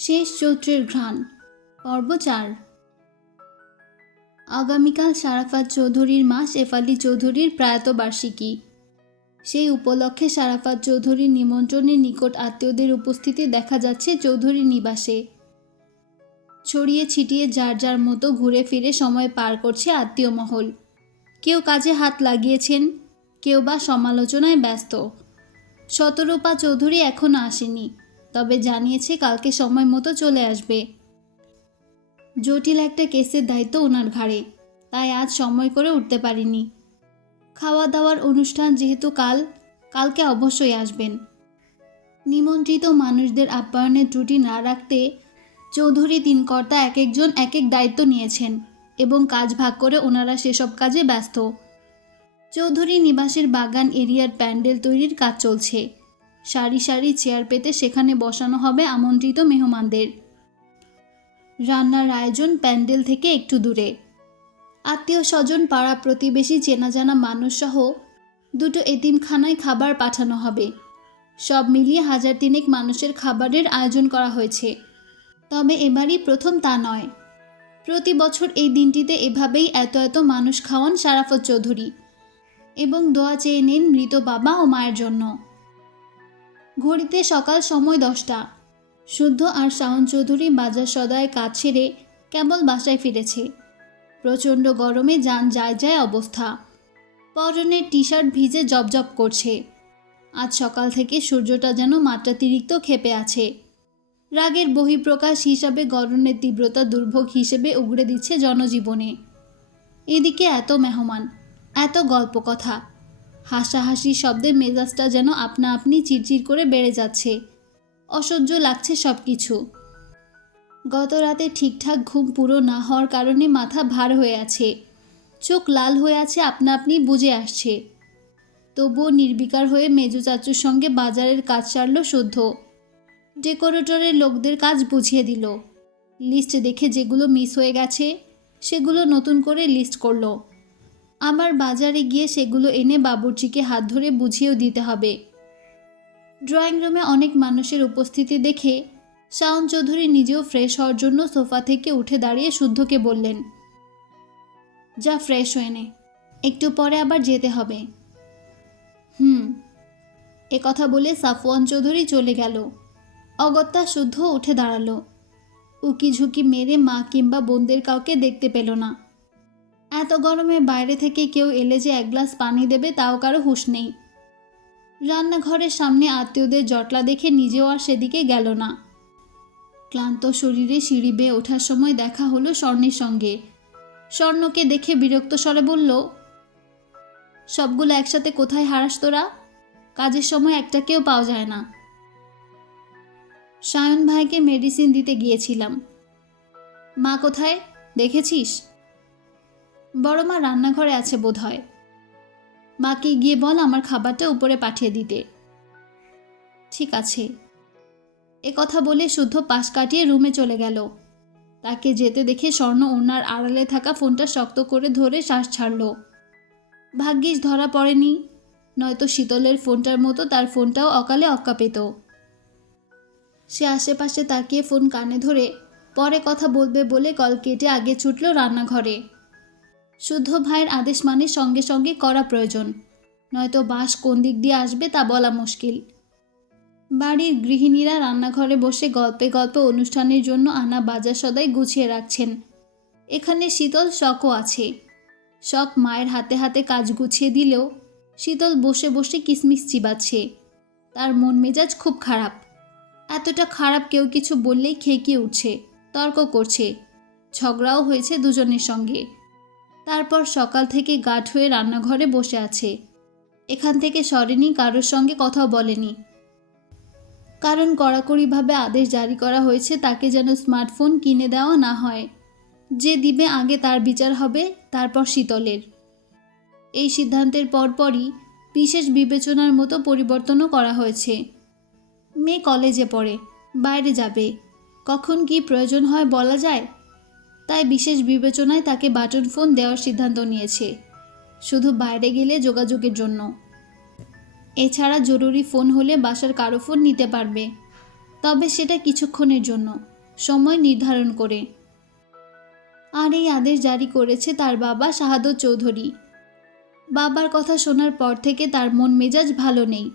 শেষ চৈত্রের ঘ্রাণ। পর্ব চার। আগামীকাল সারাফাত চৌধুরীর মা শেফালি চৌধুরীর প্রয়াত বার্ষিকী। সেই উপলক্ষে সারাফাত চৌধুরীর নিমন্ত্রণের নিকট আত্মীয়দের উপস্থিতি দেখা যাচ্ছে চৌধুরী নিবাসে। ছড়িয়ে ছিটিয়ে যার যার মতো ঘুরে ফিরে সময় পার করছে আত্মীয় মহল। কেউ কাজে হাত লাগিয়েছেন, কেউ বা সমালোচনায় ব্যস্ত। শতরূপা চৌধুরী এখনও আসেনি। তবে জানিয়েছে কালকে সময় মতো চলে আসবে। জটিল একটা কেসের দায়িত্ব ওনার ঘাড়ে, তাই আজ সময় করে উঠতে পারিনি। খাওয়া দাওয়ার অনুষ্ঠান যেহেতু কাল, কালকে অবশ্যই আসবেন। নিমন্ত্রিত মানুষদের আপ্যায়নের ত্রুটি না রাখতে চৌধুরী তিন কর্তা এক একজন এক এক দায়িত্ব নিয়েছেন এবং কাজ ভাগ করে ওনারা সেসব কাজে ব্যস্ত। চৌধুরী নিবাসের বাগান এরিয়ার প্যান্ডেল তৈরির কাজ চলছে। সারি সারি চেয়ার পেতে সেখানে বসানো হবে আমন্ত্রিত মেহমানদের। রান্নার আয়োজন প্যান্ডেল থেকে একটু দূরে। আত্মীয় স্বজন, পাড়া প্রতিবেশী চেনা জানা মানুষসহ দুটো এতিমখানায় খাবার পাঠানো হবে। সব মিলিয়ে হাজার তিনেক মানুষের খাবারের আয়োজন করা হয়েছে। তবে এবারই প্রথম তা নয়। প্রতি বছর এই দিনটিতে এভাবেই এত এত মানুষ খাওয়ান সারাফত চৌধুরী এবং দোয়া চেয়ে নেন মৃত বাবা ও মায়ের জন্য। ঘড়িতে সকাল সময় দশটা। শুদ্ধ আর শাওন চৌধুরী বাজার সদায় কাজ ছেড়ে কেবল বাসায় ফিরেছে। প্রচণ্ড গরমে যান যায় যায় অবস্থা। পরনের টি শার্ট ভিজে জবজব করছে। আজ সকাল থেকে সূর্যটা যেন মাত্রাতিরিক্ত ক্ষেপে আছে। রাগের বহিঃপ্রকাশ হিসাবে গরমের তীব্রতা দুর্ভোগ হিসেবে উগড়ে দিচ্ছে জনজীবনে। এদিকে এত মেহমান, এত গল্প কথা হাসাহাসি শব্দে মেজাজটা যেন আপনা আপনি চিরচির করে বেড়ে যাচ্ছে। অসহ্য লাগছে সব কিছু গত রাতে ঠিকঠাক ঘুম পুরো না হওয়ার কারণে মাথা ভার হয়ে আছে। চোখ লাল হয়ে আছে আপনা আপনি বুঝে আসছে। তবুও নির্বিকার হয়ে মেজু চাচুর সঙ্গে বাজারের কাজ সারল শুদ্ধ। ডেকোরেটরের লোকদের কাজ বুঝিয়ে দিল। লিস্ট দেখে যেগুলো মিস হয়ে গেছে, সেগুলো নতুন করে লিস্ট করল। আবার বাজারে গিয়ে সেগুলো এনে বাবুর্চিকে হাত ধরে বুঝিয়েও দিতে হবে। ড্রয়িং রুমে অনেক মানুষের উপস্থিতি দেখে শাওন চৌধুরী নিজেও ফ্রেশ হওয়ার জন্য সোফা থেকে উঠে দাঁড়িয়ে শুদ্ধকে বললেন, যা ফ্রেশ হয়ে নে, একটু পরে আবার যেতে হবে। হুম, এ কথা বলে সাফওয়ান চৌধুরী চলে গেল। অগত্যা শুদ্ধ উঠে দাঁড়াল। উকি ঝুঁকি মেরে মা কিংবা বোনদের কাউকে দেখতে পেল না। এত গরমে বাইরে থেকে কেউ এলে যে এক গ্লাস পানি দেবে তাও কারও হুঁশ নেই। রান্নাঘরের সামনে আত্মীয়দের জটলা দেখে নিজেও আর সেদিকে গেল না। ক্লান্ত শরীরে সিঁড়ি বেয়ে ওঠার সময় দেখা হলো স্বর্ণের সঙ্গে। স্বর্ণকে দেখে বিরক্ত স্বরে বলল, সবগুলো একসাথে কোথায় হারাস তোরা? কাজের সময় একটাকেও পাওয়া যায় না। সায়ন ভাইকে মেডিসিন দিতে গিয়েছিলাম। মা কোথায়? দেখেছিস? বড় মা রান্নাঘরে আছে বোধ হয় মাকে গিয়ে বল আমার খাবারটা উপরে পাঠিয়ে দিতে। ঠিক আছে। এ কথা বলে শুদ্ধ পাশ কাটিয়ে রুমে চলে গেল। তাকে যেতে দেখে স্বর্ণ ওনার আড়ালে থাকা ফোনটা শক্ত করে ধরে শ্বাস ছাড়ল। ভাগ্যিস ধরা পড়েনি, নয়তো শীতলের ফোনটার মতো তার ফোনটাও অকালে অক্কা পেত। সে আশেপাশে তাকিয়ে ফোন কানে ধরে পরে কথা বলবে বলে কল কেটে আগে ছুটল রান্নাঘরে। শুদ্ধ ভাইয়ের আদেশ মানে সঙ্গে সঙ্গে করা প্রয়োজন। নয়তো বাস কোন দিক দিয়ে আসবে তা বলা মুশকিল। বাড়ির গৃহিণীরা রান্নাঘরে বসে গল্পে গল্পে অনুষ্ঠানের জন্য আনা বাজার সদাই গুছিয়ে রাখছেন। এখানে শীতল শখও আছে। শখ মায়ের হাতে হাতে কাজ গুছিয়ে দিলেও শীতল বসে বসে কিসমিস চিবাচ্ছে। তার মন মেজাজ খুব খারাপ। এতটা খারাপ কেউ কিছু বললেই খেকিয়ে উঠছে, তর্ক করছে। ঝগড়াও হয়েছে দুজনের সঙ্গে। তারপর সকাল থেকে গাঠ হয়ে রান্নাঘরে বসে আছে। এখান থেকে সরেনি কারোর সঙ্গে কথাও বলেনি। কারণ কড়াকড়িভাবে আদেশ জারি করা হয়েছে তাকে যেন স্মার্টফোন কিনে দেওয়া না হয়। যে দিবে আগে তার বিচার হবে, তারপর শীতলের। এই সিদ্ধান্তের পরপরই বিশেষ বিবেচনার মতো পরিবর্তনও করা হয়েছে। মেয়ে কলেজে পড়ে, বাইরে যাবে। কখন কি প্রয়োজন হয় বলা যায়? তাই বিশেষ বিবেচনায় তাকে বাটন ফোন দেওয়ার সিদ্ধান্ত নিয়েছে। শুধু বাইরে গেলে যোগাযোগের জন্য। এছাড়া জরুরি ফোন হলে বাসার কারও ফোন নিতে পারবে। তবে সেটা কিছুক্ষণের জন্য, সময় নির্ধারণ করে। আর এই আদেশ জারি করেছে তার বাবা শাহাদত চৌধুরী। বাবার কথা শোনার পর থেকে তার মন মেজাজ ভালো নেই।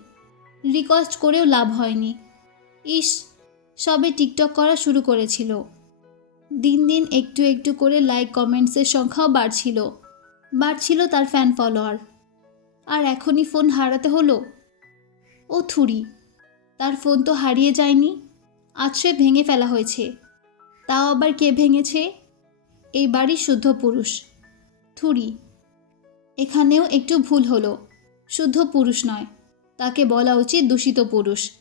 রিকোয়েস্ট করেও লাভ হয়নি। ইস, সবে টিকটক করা শুরু করেছিল। দিন দিন একটু একটু করে লাইক কমেন্টসের সংখ্যাও বাড়ছিল। বাড়ছিল তার ফ্যান ফলোয়ার আর এখনই ফোন হারাতে হলো? ও থুরি। তার ফোন তো হারিয়ে যায়নি। আছড়ে ভেঙে ফেলা হয়েছে। তাও আবার কে ভেঙেছে? এই বাড়ির শুদ্ধ পুরুষ। থুরি। এখানেও একটু ভুল হলো। শুদ্ধ পুরুষ নয়। তাকে বলা উচিত দূষিত পুরুষ।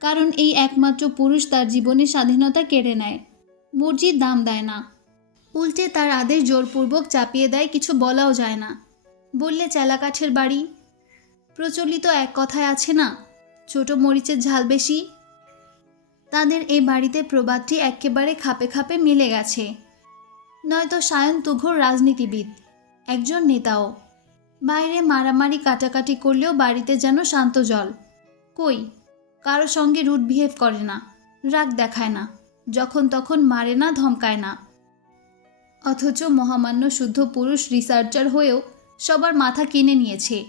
কারণ এই একমাত্র পুরুষ তার জীবনের স্বাধীনতা কেড়ে নেয়। মর্জির দাম দেয় না। উল্টে তার আদেশ জোরপূর্বক চাপিয়ে দেয়, কিছু বলাও যায় না। বললে চেলাকাঠের বাড়ি? প্রচলিত এক কথায় আছে না, ছোট মরিচের ঝাল বেশি। তাদের এই বাড়িতে প্রবাদটি একেবারে খাপে খাপে মিলে গেছে। নয়তো সায়ন তুঘর রাজনীতিবিদ, একজন নেতাও। বাইরে মারামারি কাটাকাটি করলেও বাড়িতে যেন শান্ত জল। কই, কারও সঙ্গে রুট বিহেভ করে না, রাগ দেখায় না। যখন তখন মারে না, ধমকায় না। অথচ মহামান্য শুদ্ধ পুরুষ রিসার্চার হয়েও সবার মাথা কিনে নিয়েছে।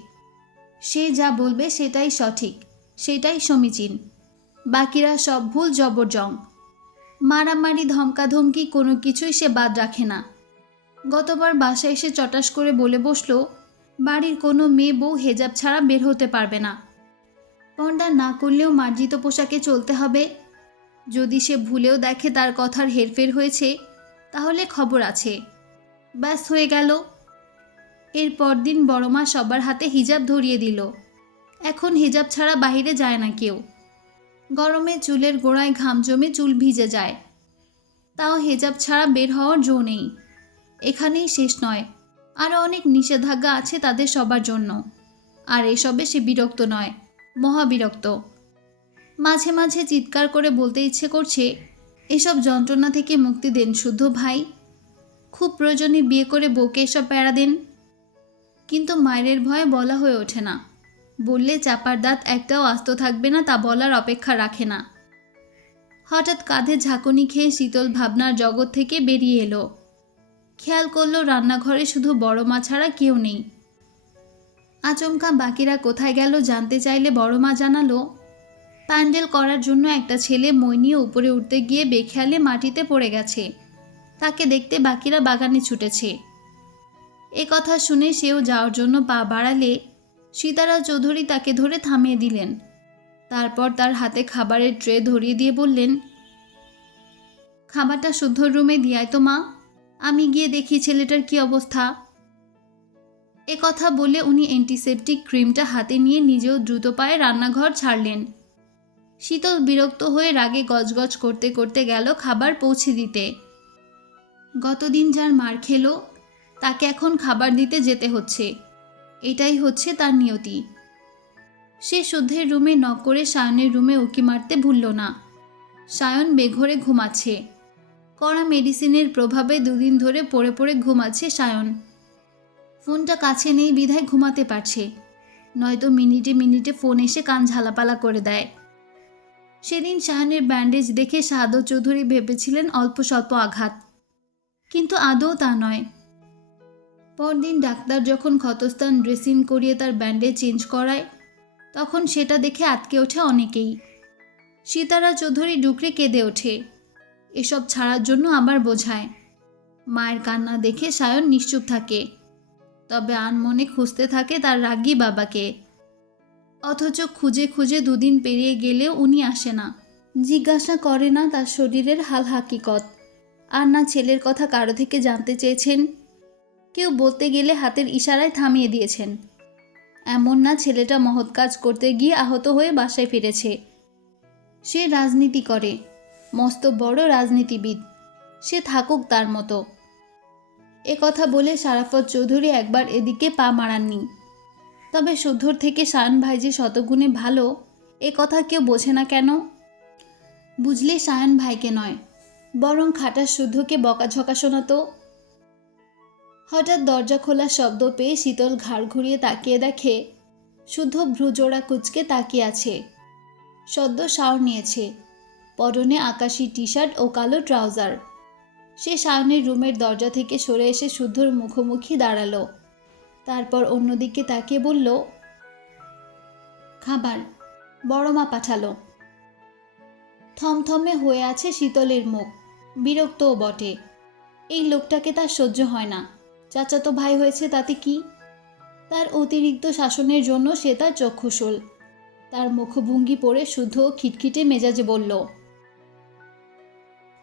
সে যা বলবে সেটাই সঠিক, সেটাই সমীচীন। বাকিরা সব ভুল জবরজং। মারামারি, ধমকাধমকি কোনো কিছুই সে বাদ রাখে না। গতবার বাসায় এসে চটাস করে বলে বসল, বাড়ির কোনো মেয়ে বউ হেজাব ছাড়া বের হতে পারবে না। পর্দা না করলেও মার্জিত পোশাকে চলতে হবে যদি সে ভুলেও দেখে তার কথার হেরফের হয়েছে, তাহলে খবর আছে। ব্যাস, হয়ে গেল। এর পরদিন বড়মা সবার হাতে হিজাব ধরিয়ে দিল। এখন হিজাব ছাড়া বাইরে যায় না কেউ। গরমে চুলের গোড়ায় ঘাম জমে চুল ভিজে যায়। তাও হেজাব ছাড়া বের হওয়ার জো নেই। এখানেই শেষ নয়। আরও অনেক নিষেধাজ্ঞা আছে তাদের সবার জন্য। আর এসবে সে বিরক্ত নয়, মহাবিরক্ত। মাঝে মাঝে চিৎকার করে বলতে ইচ্ছে করছে, এসব যন্ত্রণা থেকে মুক্তি দেন শুদ্ধ ভাই। খুব প্রয়োজনে বিয়ে করে বউকে এসব প্যারা দেন। কিন্তু মায়ের ভয়ে বলা হয়ে ওঠে না। বললে চাপার দাঁত একটাও আস্ত থাকবে না তা বলার অপেক্ষা রাখে না। হঠাৎ কাঁধে ঝাঁকুনি খেয়ে শীতল ভাবনার জগৎ থেকে বেরিয়ে এলো। খেয়াল করল রান্নাঘরে শুধু বড় মা ছাড়া কেউ নেই। আচমকা বাকিরা কোথায় গেল জানতে চাইলে বড় মা জানালো প্যান্ডেল করার জন্য একটা ছেলে মই নিয়ে উপরে উঠতে গিয়ে বেখেয়ালে মাটিতে পড়ে গেছে। তাকে দেখতে বাকিরা বাগানে ছুটেছে। এ কথা শুনে সেও যাওয়ার জন্য পা বাড়ালে সীতারা চৌধুরী তাকে ধরে থামিয়ে দিলেন। তারপর তার হাতে খাবারের ট্রে ধরিয়ে দিয়ে বললেন, খাবারটা শুদ্ধ রুমে দিয়ায় তো মা, আমি গিয়ে দেখি ছেলেটার কি অবস্থা। এ কথা বলে উনি অ্যান্টিসেপটিক ক্রিমটা হাতে নিয়ে নিজেও দ্রুত পায়ে রান্নাঘর ছাড়লেন। শীতল বিরক্ত হয়ে রাগে গজগজ করতে করতে গেল খাবার পৌঁছে দিতে। গতদিন যার মার খেলো, তাকে এখন খাবার দিতে যেতে হচ্ছে। এটাই হচ্ছে তার নিয়তি। সে শুদ্ধের রুমে নক করে সায়নের রুমে উকি মারতে ভুলল না। সায়ন বেঘরে ঘুমাচ্ছে। কড়া মেডিসিনের প্রভাবে দুদিন ধরে পড়ে পড়ে ঘুমাচ্ছে সায়ন। ফোনটা কাছে নেই, বিধায় ঘুমাতে পারছে। নয়তো মিনিটে মিনিটে ফোন এসে কান ঝালাপালা করে দেয়। সেদিন সায়নের ব্যান্ডেজ দেখে সাদর চৌধুরী ভেবেছিলেন অল্প স্বল্প আঘাত। কিন্তু আদৌ তা নয়। পরদিন ডাক্তার যখন ক্ষতস্থান ড্রেসিং করিয়ে তার ব্যান্ডেজ চেঞ্জ করায়, তখন সেটা দেখে আটকে ওঠে অনেকেই। সীতারা চৌধুরী ডুকরে কেঁদে ওঠে। এসব ছাড়ার জন্য আবার বোঝায়। মায়ের কান্না দেখে সায়ন নিশ্চুপ থাকে। তবে আনমনে খুঁজতে থাকে তার রাগী বাবাকে। অথচ খুঁজে খুঁজে দুদিন পেরিয়ে গেলেও উনি আসে না। জিজ্ঞাসা করে না তার শরীরের হাল হাকিকত। আর না ছেলের কথা কারও থেকে জানতে চেয়েছেন? কেউ বলতে গেলে হাতের ইশারায় থামিয়ে দিয়েছেন। এমন না ছেলেটা মহৎ কাজ করতে গিয়ে আহত হয়ে বাসায় ফিরেছে। সে রাজনীতি করে। মস্ত বড় রাজনীতিবিদ। সে থাকুক তার মতো। এ কথা বলে সারাফত চৌধুরী একবার এদিকে পা মারাননি। তবে শুদ্ধর থেকে শায়ন ভাই যে শতগুণে ভালো, এ কথা কেউ বোঝে না কেন? বুঝলে শায়ন ভাইকে নয়, বরং খাটার শুদ্ধকে বকাঝকা শোনাতো। হঠাৎ দরজা খোলার শব্দ পেয়ে শীতল ঘাড় ঘুরিয়ে তাকিয়ে দেখে শুদ্ধ ভ্রুজোড়া কুচকে তাকিয়ে আছে। সদ্য শাওর নিয়েছে, পরনে আকাশি টি শার্ট ও কালো ট্রাউজার। সে সায়নের রুমের দরজা থেকে সরে এসে শুদ্ধর মুখোমুখি দাঁড়াল। তারপর অন্যদিকে তাকিয়ে বলল, খাবার, বড় মা পাঠালো। থমথমে হয়ে আছে শীতলের মুখ, বিরক্তও বটে। এই লোকটাকে তার সহ্য হয় না। চাচাতো ভাই হয়েছে তাতে কি? তার অতিরিক্ত শাসনের জন্য সে তার চক্ষুশূল। তার মুখভঙ্গি পড়ে শুদ্ধ খিটখিটে মেজাজে বলল,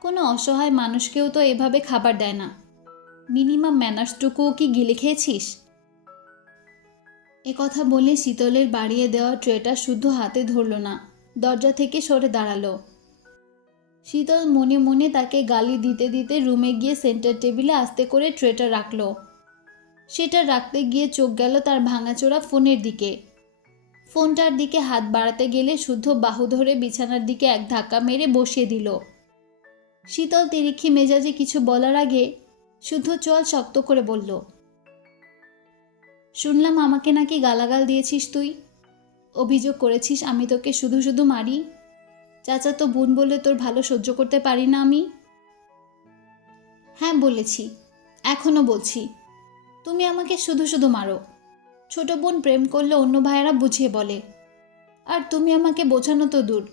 কোনো অসহায় মানুষকেও তো এভাবে খাবার দেয় না। মিনিমাম ম্যানার্সটুকুও কি গিলে খেয়েছিস? এ কথা বলে শীতলের বাড়িয়ে দেওয়া ট্রেটা শুদ্ধ হাতে ধরল না। দরজা থেকে সরে দাঁড়াল। শীতল মনে মনে তাকে গালি দিতে দিতে রুমে গিয়ে সেন্টার টেবিলে আস্তে করে ট্রেটা রাখল। সেটা রাখতে গিয়ে চোখ গেল তার ভাঙাচোরা ফোনের দিকে। ফোনটার দিকে হাত বাড়াতে গেলে শুদ্ধ বাহু ধরে বিছানার দিকে এক ধাক্কা মেরে বসিয়ে দিল। শীতল তিরিক্ষি মেজাজে কিছু বলার আগে শুদ্ধ চল শক্ত করে বলল শুনলাম আমাকে নাকি গালাগাল দিয়েছিস তুই। অভিযোগ করেছিস আমি তোকে শুধু শুধু মারি। চাচা তো বোন বলে তোর ভালো সহ্য করতে পারি না আমি। হ্যাঁ বলেছি। এখনও বলছি। তুমি আমাকে শুধু শুধু মারো। ছোট বোন প্রেম করলে অন্য ভাইয়েরা বুঝিয়ে বলে। আর তুমি আমাকে বোঝানো তো দূর।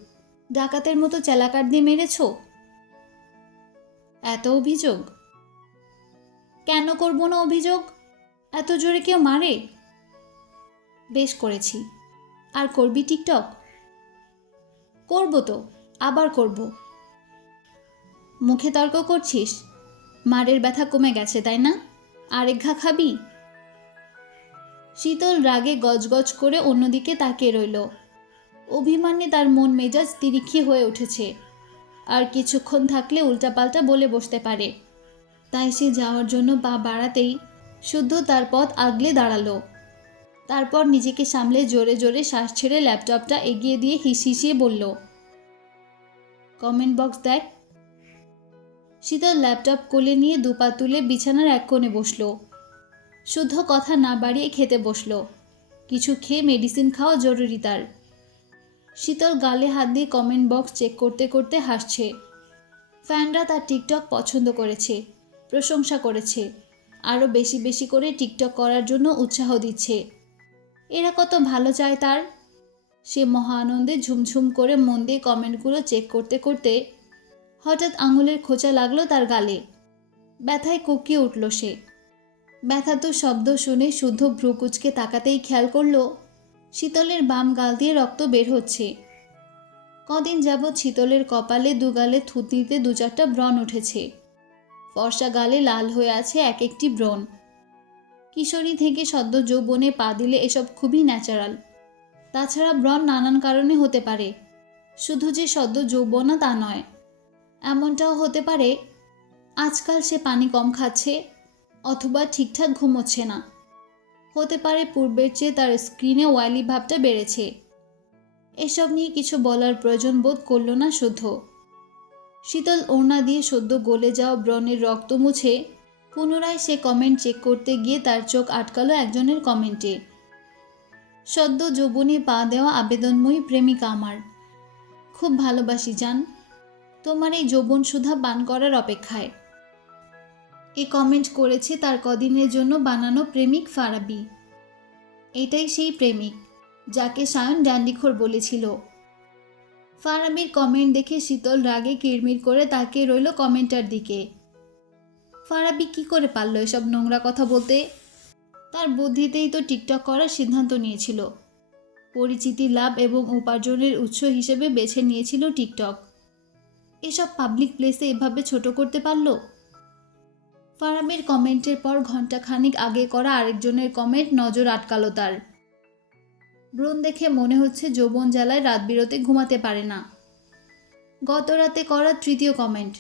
ডাকাতের মতো চেলাকার দিয়ে মেরেছ? এত অভিযোগ? কেন করব না অভিযোগ? এত জোরে কেউ মারে? বেশ করেছি। আর করবি টিকটক? করব তো, আবার করব। মুখে তর্ক করছিস? মারের ব্যথা কমে গেছে, তাই না? আরেক ঘা খাবি? শীতল রাগে গজগজ করে অন্যদিকে তাকিয়ে রইল। অভিমানে তার মন মেজাজ তিরিক্ষি হয়ে উঠেছে। আর কিছুক্ষণ থাকলে উল্টাপাল্টা বলে বসতে পারে। তাই সে যাওয়ার জন্য পা বাড়াতেই শুদ্ধ তার পথ আগলে দাঁড়াল। তারপর নিজেকে সামলে জোরে জোরে শ্বাস ছেড়ে ল্যাপটপটা এগিয়ে দিয়ে হিসিয়ে বলল, কমেন্ট বক্স দেখ। শীতল ল্যাপটপ কোলে নিয়ে দুপা তুলে বিছানার এক কোণে বসল। শুদ্ধ কথা না বাড়িয়ে খেতে বসল। কিছু খেয়ে মেডিসিন খাওয়া জরুরি তার। শীতল গালে হাত দিয়ে কমেন্ট বক্স চেক করতে করতে হাসছে। ফ্যানরা তার টিকটক পছন্দ করেছে, প্রশংসা করেছে। আরও বেশি বেশি করে টিকটক করার জন্য উৎসাহ দিচ্ছে। এরা কত ভালো চায় তার? সে মহা আনন্দে ঝুমঝুম করে মন দিয়ে কমেন্টগুলো চেক করতে করতে হঠাৎ আঙুলের খোঁচা লাগল তার গালে। ব্যথায় কুকিয়ে উঠল সে। ব্যথা তো শব্দ শুনে শুদ্ধ ভ্রুকুচকে তাকাতেই খেয়াল করল, শীতলের বাম গাল দিয়ে রক্ত বের হচ্ছে। কদিন যাবৎ শীতলের কপালে দুগালে থুতনিতে দু চারটা ব্রণ উঠেছে। ফর্সা গালে লাল হয়ে আছে এক একটি ব্রণ। কিশোরী থেকে সদ্য যৌবনে পা দিলে এসব খুবই ন্যাচারাল। তাছাড়া ব্রণ নানান কারণে হতে পারে। শুধু যে সদ্য যৌবনা তা নয়। এমনটাও হতে পারে, আজকাল সে পানি কম খাচ্ছে অথবা ঠিকঠাক ঘুমোচ্ছে না। হতে পারে পূর্বের চেয়ে তার স্ক্রিনে ওয়াইলি ভাবটা বেড়েছে। এসব নিয়ে কিছু বলার প্রয়োজন বোধ করল না শুদ্ধ। শীতল ওড়না দিয়ে সদ্য গলে যাওয়া ব্রণের রক্ত মুছে পুনরায় সে কমেন্ট চেক করতে গিয়ে তার চোখ আটকালো একজনের কমেন্টে সদ্য যৌবনে পা দেওয়া আবেদনময়ী প্রেমিকা আমার। খুব ভালোবাসি যান তোমার এই যৌবন সুধা পান করার অপেক্ষায়। এ কমেন্ট করেছে তার কদিনের জন্য বানানো প্রেমিক ফারাবি। এটাই সেই প্রেমিক, যাকে সায়ন ডান্ডিখোর বলেছিল। ফারাবির কমেন্ট দেখে শীতল রাগে কিরমির করে তাকিয়ে রইল কমেন্টার দিকে। ফারাবি কি করে পারল এসব নোংরা কথা বলতে? তার বুদ্ধিতেই তো টিকটক করার সিদ্ধান্ত নিয়েছিল। পরিচিতি, লাভ এবং উপার্জনের উৎস হিসেবে বেছে নিয়েছিল টিকটক। এসব পাবলিক প্লেসে এভাবে ছোট করতে পারল? ফারামের কমেন্টের পর ঘন্টাখানিক আগে করা আরেকজনের কমেন্ট নজর আটকালো তার। ব্রণ দেখে মনে হচ্ছে যৌবন জ্বালায় রাত বিরতে ঘুমাতে পারে না। গত রাতে করা তৃতীয় কমেন্ট।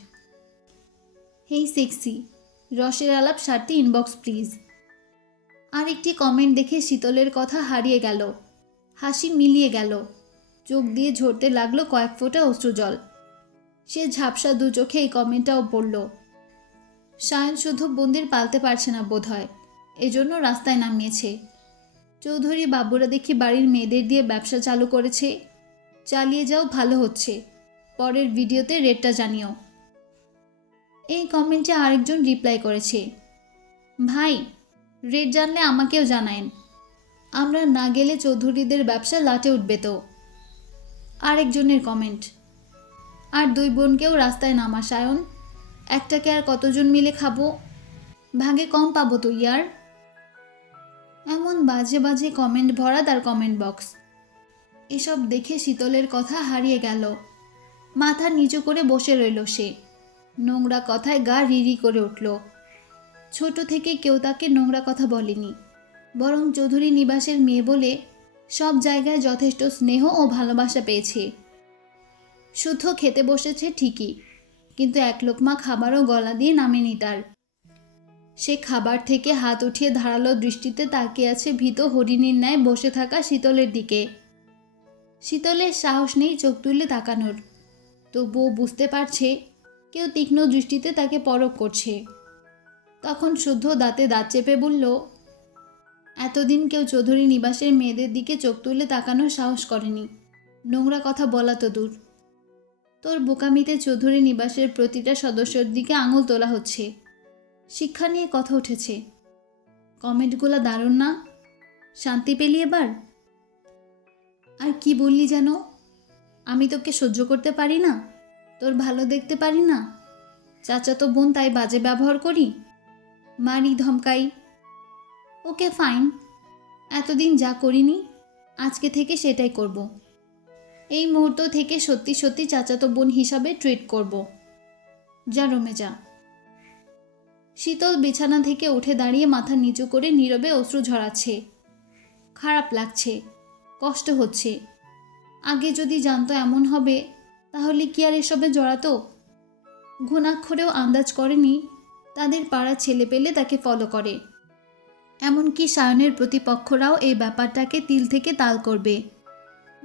হেই সেক্সি, রসের আলাপ সারটি ইনবক্স প্লিজ আরেকটি কমেন্ট দেখে শীতলের কথা হারিয়ে গেল। হাসি মিলিয়ে গেল। চোখ দিয়ে ঝরতে লাগল কয়েক ফোঁটা অশ্রুজল সে ঝাপসা দু চোখে এই কমেন্টটাও পড়ল। সায়ন শুধু বন্দির পালতে পারছে না বোধ হয় এজন্য রাস্তায় নামিয়েছে। চৌধুরী বাবুরা দেখি বাড়ির মেয়েদের দিয়ে ব্যবসা চালু করেছে। চালিয়ে যাও, ভালো হচ্ছে। পরের ভিডিওতে রেটটা জানিও। এই কমেন্টে আরেকজন রিপ্লাই করেছে। ভাই, রেট জানলে আমাকেও জানায়েন। আমরা না গেলে চৌধুরীদের ব্যবসা লাটে উঠবে তো। আরেকজনের কমেন্ট, আর দুই বোনকেও রাস্তায় নামা সায়ন একটাকে আর কতজন মিলে খাব? ভাগে কম পাবো তো, ইয়ার। এমন বাজে বাজে কমেন্ট ভরা তার কমেন্ট বক্স এসব দেখে শীতলের কথা হারিয়ে গেল। মাথা নিচু করে বসে রইল সে। নোংরা কথায় গা রিরি করে উঠল। ছোট থেকে কেউ তাকে নোংরা কথা বলেনি। বরং চৌধুরী নিবাসের মেয়ে বলে সব জায়গায় যথেষ্ট স্নেহ ও ভালোবাসা পেয়েছে। শুদ্ধ খেতে বসেছে ঠিকই, কিন্তু এক লোকমা খাবারও গলা দিয়ে নামেনি তার। সে খাবার থেকে হাত উঠিয়ে ধারালো দৃষ্টিতে তাকিয়ে আছে ভীত হরিণীর ন্যায় বসে থাকা শীতলের দিকে। শীতলের সাহস নেই চোখ তুলে তাকানোর। তবুও বুঝতে পারছে, কেউ তীক্ষ্ণ দৃষ্টিতে তাকে পরখ করছে। তখন শুদ্ধ দাঁতে দাঁত চেপে বলল, এতদিন কেউ চৌধুরী নিবাসের মেয়েদের দিকে চোখ তুলে তাকানোর সাহস করেনি। নোংরা কথা বলা তো দূর। তোর বোকামিতে চৌধুরী নিবাসের প্রতিটা সদস্যর দিকে আঙুল তোলা হচ্ছে। শিক্ষা নিয়ে কথা উঠেছে। কমেন্টগুলো দারুণ না? শান্তি পেলি এবার? আর কি বললি যেন? আমি তোকে সহ্য করতে পারি না? তোর ভালো দেখতে পারি না? চাচা তো বোন তাই বাজে ব্যবহার করি? মারি ধমকাই। Okay fine. এতদিন যা করিনি, আজকে থেকে সেটাই করব। এই মুহূর্ত থেকে সত্যি সত্যি চাচাতো বোন হিসাবে ট্রিট করব। যা রমে যা। শীতল বিছানা থেকে উঠে দাঁড়িয়ে মাথা নিচু করে নীরবে অশ্রু ঝরাচ্ছে। খারাপ লাগছে, কষ্ট হচ্ছে। আগে যদি জানতো এমন হবে, তাহলে কি আর এসবে জড়াতো? ঘুণাক্ষরেও আন্দাজ করেনি, তাদের পাড়ার ছেলে পেলে তাকে ফলো করে। এমনকি সায়নের প্রতিপক্ষরাও এই ব্যাপারটাকে তিল থেকে তাল করবে।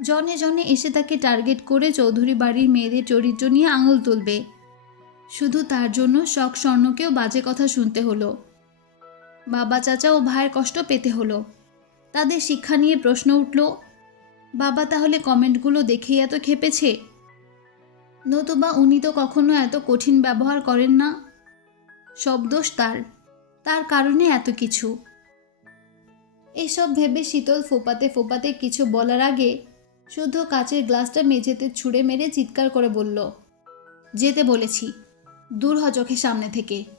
জনে জনে এসে তাকে টার্গেট করে চৌধুরী বাড়ির মেয়েদের চরিত্র নিয়ে আঙুল তুলবে। শুধু তার জন্য শখ স্বর্ণকেও বাজে কথা শুনতে হলো। বাবা চাচা ও ভাইয়ের কষ্ট পেতে হলো। তাদের শিক্ষা নিয়ে প্রশ্ন উঠল, বাবা তাহলে কমেন্টগুলো দেখেই এত খেপেছে? নতুবা উনি তো কখনো এত কঠিন ব্যবহার করেন না? সব দোষ তার। তার কারণে এত কিছু। এসব ভেবে শীতল ফোপাতে ফোপাতে কিছু বলার আগে শুদ্ধ কাচের গ্লাসটা মেঝেতে ছুঁড়ে মেরে চিৎকার করে বলল, যেতে বলেছি। দূর হ চোখের সামনে থেকে।